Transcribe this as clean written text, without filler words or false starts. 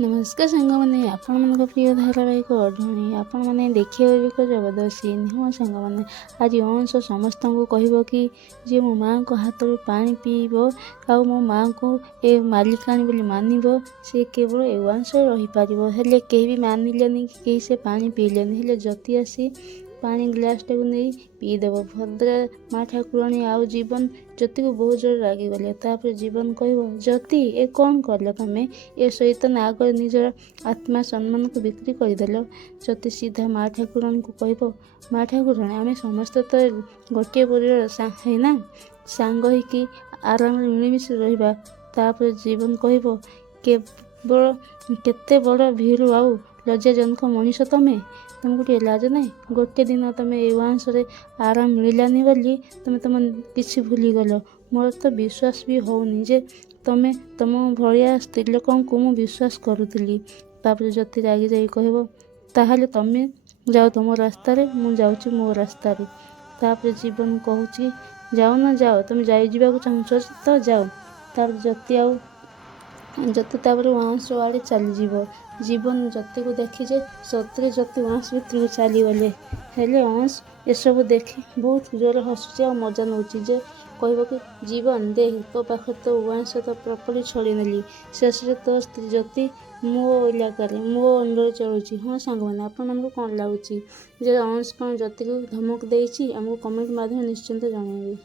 नमस्कार सांग मैंने आपण मान प्रिय धारावाहिक अढ़णी आपण मैंने देखिए एक जबरदस्ती हाँ सांग मैंने आज अंश समस्त को कह कि जे मो माँ को हाथ पानी पीब आ मो माँ को ए मालिकाणी बोली मानव से केवल ए अंश रही पार हेले कहीं भी मानिलेनि कि कहीं से पानी पीलेनि हेले जति आसी पानी ग्लासटा को नहीं पीदेव भद्रा माँ ठाकुराणी आउ जीवन ज्योति को बहुत जोर रागिगले तापर जीवन कह ज्योति ए कौन कल तमें ए सहित आग निजर आत्मा सम्मान को बिक्री करदेल। ज्योति सीधा माँ ठाकुराणी को कह माँ ठाकुराणी आम समस्त तो गोटे परिवार है ना सांग होकि आराम मिलमिश रहा तापर जीवन कह केवल केते बड़ भीरु आउ लज्जाजनक मनीष तुमको टे लाज ना गोटे दिन तुम ए वंशे आराम मिलानी बोली तुम किसी भूलीगल मोर तो विश्वास भी होनी जे तुम तुम भाया स्त्री लोक मु विश्वास करुली। तापर जति रागी जा कह ताहले तुम जाओ तुम रास्तार मु जाऊँ मो रास्तार। तापर जीवन कहूँ जाओ ना जाओ तुम जा चाहूच तो जाओ। तापर जति आउ जति तापर वंश आड़े चलीज जीवन जति को देखी जे सतरे जति वंश भितर चलीगले हेले अंश एसबू देखी बहुत जोर हसुची आ मजा नौ जे कह कि जीवन देख तो पाखे तो वंश तो प्रॉपर्टी छड़ी नेली शेष तो स्त्री जति मो इलाकार मो अंडर चलुची। हाँ सांग मैंने आपण कौन लगुच जे अंश कौन जति को धमक देमको कमेंट माध्यम निश्चिंत जनइबे।